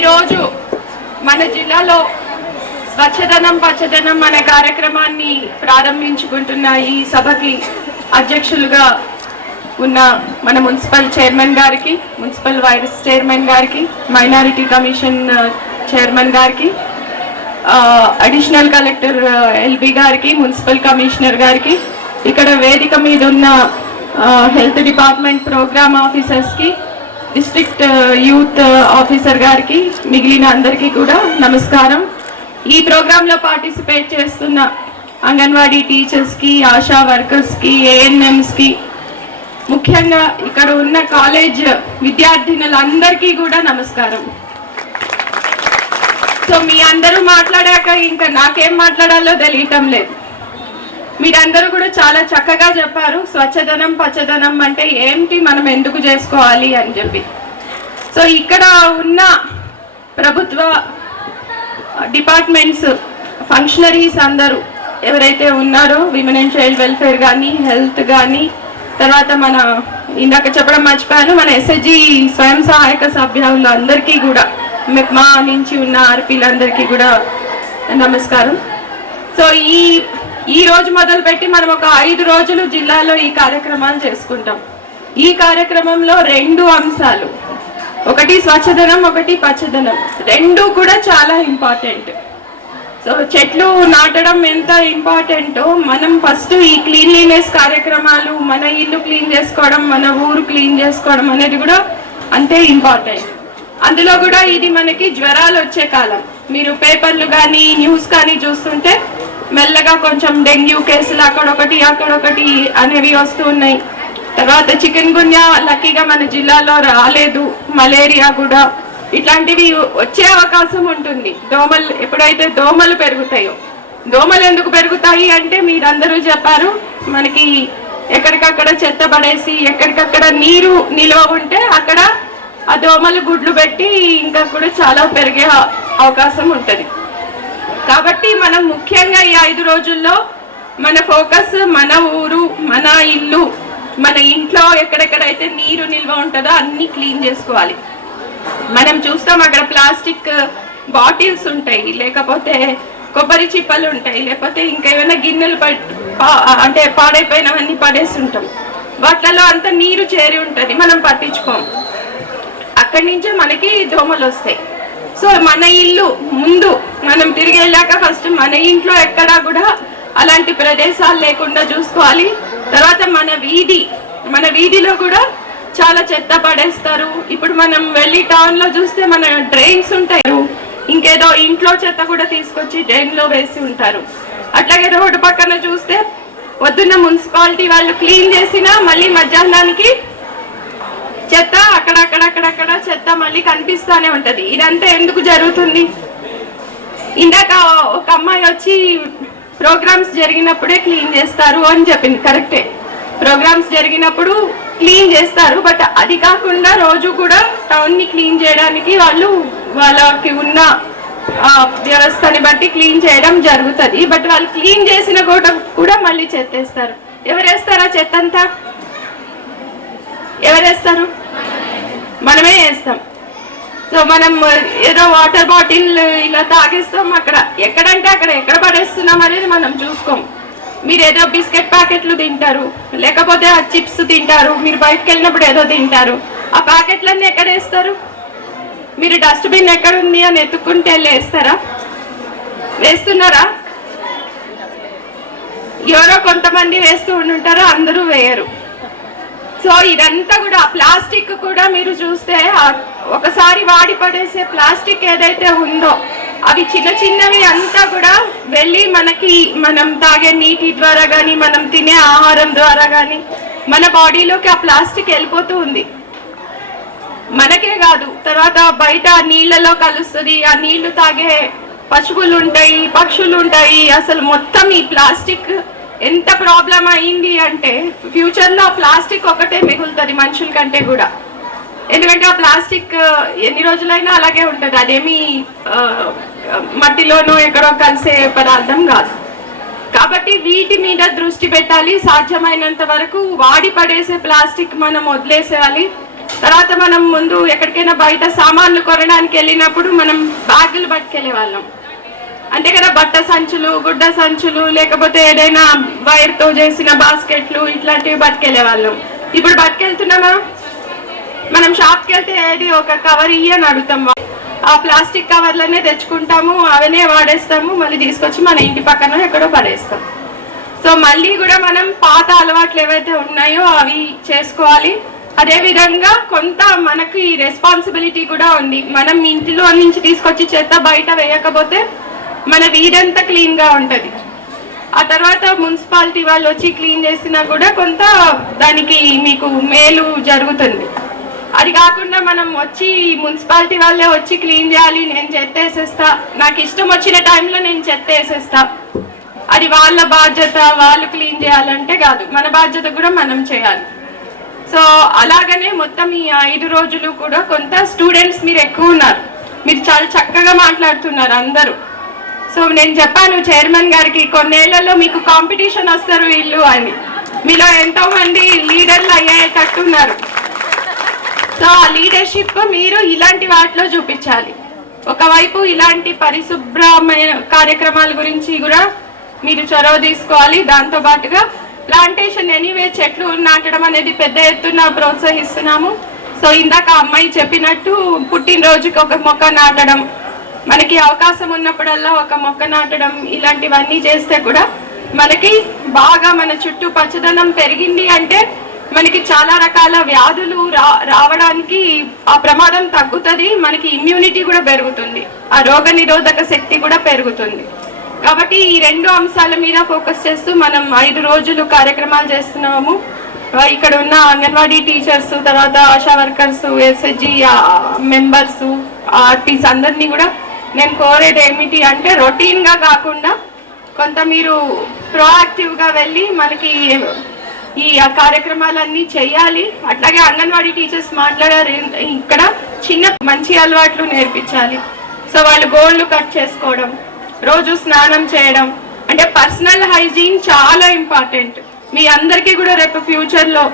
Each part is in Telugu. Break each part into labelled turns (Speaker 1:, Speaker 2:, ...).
Speaker 1: ఈరోజు మన జిల్లాలో స్వచ్ఛదనం పచ్చదనం అనే కార్యక్రమాన్ని ప్రారంభించుకుంటున్న ఈ సభకి అధ్యక్షులుగా ఉన్న మన మున్సిపల్ చైర్మన్ గారికి మున్సిపల్ వైస్ చైర్మన్ గారికి మైనారిటీ కమిషన్ చైర్మన్ గారికి అడిషనల్ కలెక్టర్ ఎల్బి గారికి మున్సిపల్ కమిషనర్ గారికి ఇక్కడ వేదిక మీద ఉన్న హెల్త్ డిపార్ట్మెంట్ ప్రోగ్రామ్ ఆఫీసర్స్కి డిస్ట్రిక్ట్ యూత్ ఆఫీసర్ గారికి మిగిలిన అందరికీ కూడా నమస్కారం. ఈ ప్రోగ్రాంలో పార్టిసిపేట్ చేస్తున్న అంగన్వాడీ టీచర్స్కి ఆశా వర్కర్స్కి ఏఎన్ఎంస్కి ముఖ్యంగా ఇక్కడ ఉన్న కాలేజ్ విద్యార్థినులందరికీ కూడా నమస్కారం. సో మీ అందరూ మాట్లాడాక ఇంకా నాకేం మాట్లాడాలో తెలియటం లేదు. మీరందరూ కూడా చాలా చక్కగా చెప్పారు. స్వచ్ఛదనం పచ్చదనం అంటే ఏంటి మనం ఎందుకు చేసుకోవాలి అని చెప్పి. సో ఇక్కడ ఉన్న ప్రభుత్వ డిపార్ట్మెంట్స్ ఫంక్షనరీస్ అందరూ ఎవరైతే ఉన్నారో విమెన్ అండ్ చైల్డ్ వెల్ఫేర్ కానీ హెల్త్ కానీ తర్వాత మన ఇందాక చెప్పడం మర్చిపోయాను మన ఎస్ఎస్జి స్వయం సహాయక సభ్యులందరికీ కూడా మా నుంచి ఉన్న ఆర్పీలందరికీ కూడా నమస్కారం. సో ఈ ఈ రోజు మొదలుపెట్టి మనం ఒక ఐదు రోజులు జిల్లాలో ఈ కార్యక్రమాలు చేసుకుంటాం. ఈ కార్యక్రమంలో రెండు అంశాలు. ఒకటి స్వచ్ఛదనం ఒకటి పచ్చదనం. రెండు కూడా చాలా ఇంపార్టెంట్. సో చెట్లు నాటడం ఎంత ఇంపార్టెంటో మనం ఫస్ట్ ఈ క్లీన్లీనెస్ కార్యక్రమాలు మన ఇల్లు క్లీన్ చేసుకోవడం మన ఊరు క్లీన్ చేసుకోవడం అనేది కూడా అంతే ఇంపార్టెంట్. అందులో కూడా ఇది మనకి జ్వరాలు వచ్చే కాలం. మీరు పేపర్లు కానీ న్యూస్ కానీ చూస్తుంటే మెల్లగా కొంచెం డెంగ్యూ కేసులు అక్కడొకటి అక్కడొకటి అనేవి వస్తూ ఉన్నాయి. తర్వాత చికెన్ గున్యా లక్కీగా మన జిల్లాలో రాలేదు. మలేరియా కూడా. ఇట్లాంటివి వచ్చే అవకాశం ఉంటుంది. దోమలు ఎప్పుడైతే దోమలు పెరుగుతాయో. దోమలు ఎందుకు పెరుగుతాయి అంటే మీరందరూ చెప్పారు మనకి ఎక్కడికక్కడ చెత్త పడేసి ఎక్కడికక్కడ నీరు నిల్వ ఉంటే అక్కడ ఆ దోమలు గుడ్లు పెట్టి ఇంకా కూడా చాలా పెరిగే అవకాశం ఉంటుంది. కాబట్టి మనం ముఖ్యంగా ఈ ఐదు రోజుల్లో మన ఫోకస్ మన ఊరు మన ఇల్లు మన ఇంట్లో ఎక్కడెక్కడైతే నీరు నిల్వ ఉంటుందో అన్ని క్లీన్ చేసుకోవాలి. మనం చూస్తాం అక్కడ ప్లాస్టిక్ బాటిల్స్ ఉంటాయి లేకపోతే కొబ్బరి చిప్పలు ఉంటాయి లేకపోతే ఇంకా ఏమైనా గిన్నెలు అంటే పాడైపోయినవన్నీ పడేస్తుంటాం. వాటిలలో అంత నీరు చేరి ఉంటుంది మనం పట్టించుకోం. అక్కడి నుంచే మనకి దోమలు వస్తాయి. సో మన ఇల్లు ముందు మనం తిరిగి వెళ్ళాక ఫస్ట్ మన ఇంట్లో ఎక్కడా కూడా అలాంటి ప్రదేశాలు లేకుండా చూసుకోవాలి. తర్వాత మన వీధి మన వీధిలో కూడా చాలా చెత్త పడేస్తారు. ఇప్పుడు మనం వెళ్ళి టౌన్లో చూస్తే మన డ్రైన్స్ ఉంటాయి. ఇంకేదో ఇంట్లో చెత్త కూడా తీసుకొచ్చి డ్రైన్లో వేసి ఉంటారు. అట్లాగే రోడ్డు పక్కన చూస్తే వద్దున్న మున్సిపాలిటీ వాళ్ళు క్లీన్ చేసినా మళ్ళీ మధ్యాహ్నానికి చెత్త అక్కడక్కడక్కడక్కడ చెత్త మళ్ళీ కనిపిస్తానే ఉంటది. ఇదంతా ఎందుకు జరుగుతుంది? ఇందాక ఒక అమ్మాయి వచ్చి ప్రోగ్రామ్స్ జరిగినప్పుడే క్లీన్ చేస్తారు అని చెప్పింది. కరెక్టే. ప్రోగ్రామ్స్ జరిగినప్పుడు క్లీన్ చేస్తారు బట్ అది కాకుండా రోజు కూడా టౌన్ని క్లీన్ చేయడానికి వాళ్ళు వాళ్ళకి ఉన్న వ్యవస్థని బట్టి క్లీన్ చేయడం జరుగుతుంది. బట్ వాళ్ళు క్లీన్ చేసిన కూడా కూడా మళ్ళీ చెత్తేస్తారు. ఎవరేస్తారా చెత్త అంతా ఎవరేస్తారు? మనమే వేస్తాం సో మనం ఏదో వాటర్ బాటిల్ ఇలా తాగేస్తాం అక్కడ. ఎక్కడంటే అక్కడ ఎక్కడ పడేస్తున్నాం అనేది మనం చూసుకోం. మీరు ఏదో బిస్కెట్ ప్యాకెట్లు తింటారు లేకపోతే ఆ చిప్స్ తింటారు మీరు బయటకు వెళ్ళినప్పుడు ఏదో తింటారు. ఆ ప్యాకెట్లన్నీ ఎక్కడ వేస్తారు? మీరు డస్ట్బిన్ ఎక్కడ ఉంది అని ఎత్తుకుంటే వెళ్ళి వేస్తారా వేస్తున్నారా? ఎవరో కొంతమంది వేస్తూ ఉండుంటారో అందరూ వేయరు. సో ఇదంతా కూడా ప్లాస్టిక్ కూడా మీరు చూస్తే ఒకసారి వాడి పడేసే ప్లాస్టిక్ ఏదైతే ఉందో అవి చిన్న చిన్నవి అంతా కూడా వెళ్ళి మనకి మనం తాగే నీటి ద్వారా కానీ మనం తినే ఆహారం ద్వారా కానీ మన బాడీలోకి ఆ ప్లాస్టిక్ వెళ్ళిపోతూ ఉంది. మనకే కాదు తర్వాత బయట నీళ్ళలో కలుస్తుంది ఆ నీళ్ళు తాగే పశువులు ఉంటాయి పక్షులు ఉంటాయి అసలు మొత్తం ఈ ప్లాస్టిక్ ఎంత ప్రాబ్లం అయింది అంటే ఫ్యూచర్లో ప్లాస్టిక్ ఒకటే మిగులుతుంది మనుషుల కంటే కూడా. ఎందుకంటే ఆ ప్లాస్టిక్ ఎన్ని రోజులైనా అలాగే ఉంటుంది. అదేమి మట్టిలోనూ ఎక్కడో కలిసే పదార్థం కాదు. కాబట్టి వీటి మీద దృష్టి పెట్టాలి. సాధ్యమైనంత వరకు వాడి పడేసే ప్లాస్టిక్ మనం వదిలేసేయాలి. తర్వాత మనం ముందు ఎక్కడికైనా బయట సామాన్లు కొనడానికి వెళ్ళినప్పుడు మనం బ్యాగులు పట్టుకెళ్ళే వాళ్ళం అంటే కదా బట్ట సంచులు గుడ్డ సంచులు లేకపోతే ఏదైనా వైర్తో చేసిన బాస్కెట్లు ఇట్లాంటివి బతికెళ్ళే వాళ్ళం. ఇప్పుడు బతికెళ్తున్నామా? మనం షాప్కి వెళ్తే ఏది ఒక కవర్ ఇయ్యి అని అడుగుతాం. ఆ ప్లాస్టిక్ కవర్లనే తెచ్చుకుంటాము అవనే వాడేస్తాము మళ్ళీ తీసుకొచ్చి మన ఇంటి పక్కన ఎక్కడో పడేస్తాం. సో మళ్ళీ కూడా మనం పాత అలవాట్లు ఏవైతే ఉన్నాయో అవి చేసుకోవాలి. అదే విధంగా కొంత మనకి రెస్పాన్సిబిలిటీ కూడా ఉంది. మనం ఇంటిలో నుంచి తీసుకొచ్చి చెత్త బయట వేయకపోతే మన వీడంతా క్లీన్గా ఉంటది. ఆ తర్వాత మున్సిపాలిటీ వాళ్ళు వచ్చి క్లీన్ చేసినా కూడా కొంత దానికి మీకు మేలు జరుగుతుంది. అది కాకుండా మనం వచ్చి మున్సిపాలిటీ వాళ్ళే వచ్చి క్లీన్ చేయాలి నేను చెత్త వేసేస్తా. నాకు ఇష్టం వచ్చిన టైంలో నేను చెత్త వేసేస్తా. అది వాళ్ళ బాధ్యత వాళ్ళు క్లీన్ చేయాలంటే కాదు. మన బాధ్యత కూడా మనం చేయాలి. సో అలాగనే మొత్తం ఈ ఐదు రోజులు కూడా కొంత స్టూడెంట్స్ మీరు ఎక్కువ ఉన్నారు. మీరు చాలా చక్కగా మాట్లాడుతున్నారు అందరూ. సో నేను చెప్పాను చైర్మన్ గారికి కొన్నేళ్ళలో మీకు కాంపిటీషన్ వస్తారు వీళ్ళు అని. మీలో ఎంతో మంది లీడర్లు అయ్యేటట్టున్నారు. సో ఆ లీడర్షిప్ మీరు ఇలాంటి వాటిలో చూపించాలి. ఒకవైపు ఇలాంటి పరిశుభ్రమైన కార్యక్రమాల గురించి కూడా మీరు చొరవ తీసుకోవాలి. దాంతో పాటుగా ప్లాంటేషన్ ఎనీవే చెట్లు నాటడం అనేది పెద్ద ఎత్తున ప్రోత్సహిస్తున్నాము. సో ఇందాక అమ్మాయి చెప్పినట్టు పుట్టినరోజుకి ఒక మొక్క నాటడం మనకి అవకాశం ఉన్నప్పుడల్లా ఒక మొక్క నాటడం ఇలాంటివన్నీ చేస్తే కూడా మనకి బాగా మన చుట్టూ పచ్చదనం పెరిగింది అంటే మనకి చాలా రకాల వ్యాధులు రా రావడానికి ఆ ప్రమాదం తగ్గుతుంది మనకి ఇమ్యూనిటీ కూడా పెరుగుతుంది ఆ రోగ నిరోధక శక్తి కూడా పెరుగుతుంది. కాబట్టి ఈ రెండు అంశాల మీద ఫోకస్ చేస్తూ మనం ఐదు రోజులు కార్యక్రమాలు చేస్తున్నాము. ఇక్కడ ఉన్న అంగన్వాడీ టీచర్స్ తర్వాత ASHA workers S H G members ఆర్టీస్ అందరినీ కూడా నేను కోరేది ఏమిటి అంటే రొటీన్గా కాకుండా కొంత మీరు proactive గా వెళ్ళి మనకి ఈ కార్యక్రమాలన్నీ చేయాలి. అట్లాగే అంగన్వాడీ టీచర్స్ మాట్లాడారు ఇక్కడ చిన్న మంచి అలవాట్లు నేర్పించాలి. సో వాళ్ళు గోళ్ళు కట్ చేసుకోవడం రోజు స్నానం చేయడం అంటే పర్సనల్ హైజీన్ చాలా ఇంపార్టెంట్. మీ అందరికీ కూడా రేపు ఫ్యూచర్లో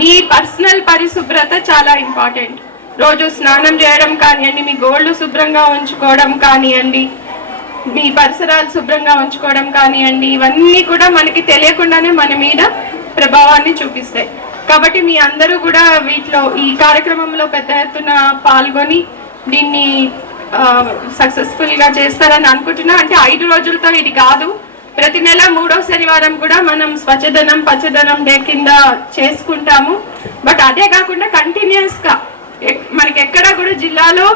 Speaker 1: మీ పర్సనల్ పరిశుభ్రత చాలా ఇంపార్టెంట్. రోజు స్నానం చేయడం కానివ్వండి మీ గోళ్ళు శుభ్రంగా ఉంచుకోవడం కానివ్వండి మీ పరిసరాలు శుభ్రంగా ఉంచుకోవడం కానివ్వండి ఇవన్నీ కూడా మనకి తెలియకుండానే మన మీద ప్రభావాన్ని చూపిస్తాయి. కాబట్టి మీ అందరూ కూడా వీటిలో ఈ కార్యక్రమంలో పెద్ద ఎత్తున పాల్గొని దీన్ని సక్సెస్ఫుల్గా చేస్తారని అనుకుంటున్నా. అంటే ఐదు రోజులతో ఇది కాదు. ప్రతి నెల మూడో శనివారం కూడా మనం స్వచ్ఛదనం పచ్చదనం డే కింద చేసుకుంటాము. బట్ అదే కాకుండా కంటిన్యూస్గా మనకి ఎక్కడ కూడా జిల్లాలో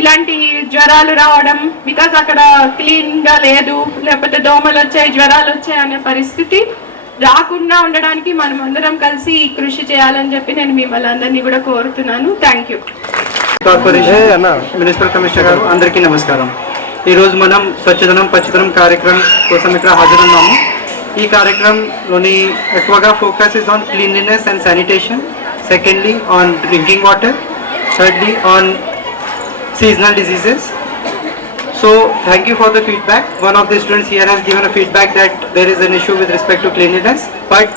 Speaker 1: ఇలాంటి జ్వరాలు రావడం బికాస్ అక్కడ క్లీన్గా లేదు లేకపోతే దోమలు వచ్చాయి జ్వరాలు వచ్చాయి అనే పరిస్థితి రాకుండా ఉండడానికి మనం అందరం కలిసి కృషి చేయాలని చెప్పి నేను మిమ్మల్ని అందరినీ కూడా కోరుతున్నాను. థ్యాంక్ యూ
Speaker 2: మున్సిపల్ కమిషనర్ గారు అందరికీ నమస్కారం. ఈరోజు మనం స్వచ్ఛదనం పచ్చదనం కార్యక్రమం కోసం ఇక్కడ హాజరున్నాము. ఈ కార్యక్రమంలోని ఎక్కువగా focus is on cleanliness and sanitation secondly on drinking water thirdly on seasonal diseases so thank you for the feedback. One of the students here has given a feedback that there is an issue with respect to cleanliness. But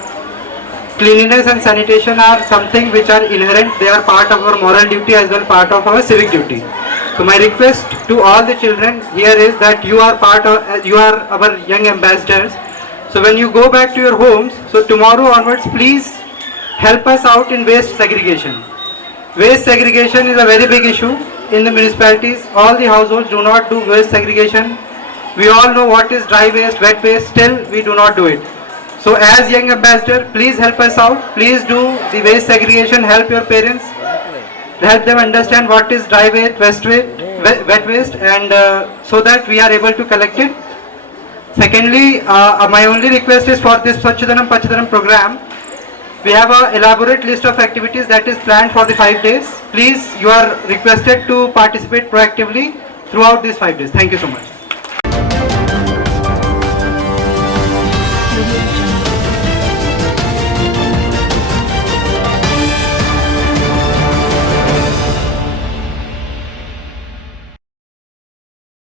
Speaker 2: cleanliness and sanitation are something which are inherent. They are part of our moral duty as well part of our civic duty. So my request to all the children here is that you are part of, uh, you are our young ambassadors. So when you go back to your homes, so tomorrow onwards, please help us out in waste segregation Waste segregation is a very big issue in the municipalities. All the households do not do waste segregation. We all know what is dry waste, wet waste, still we do not do it. So as young ambassador, please help us out. Please do the waste segregation, help your parents. Help them understand what is dry waste, wet waste, wet- waste and uh, so that we are able to collect it. Secondly, uh, my only request is for this Swachhadanam Pachadanam program, we have a elaborate list of activities that is planned for the five days. Please, you are requested to participate proactively throughout these five days. Thank you so much.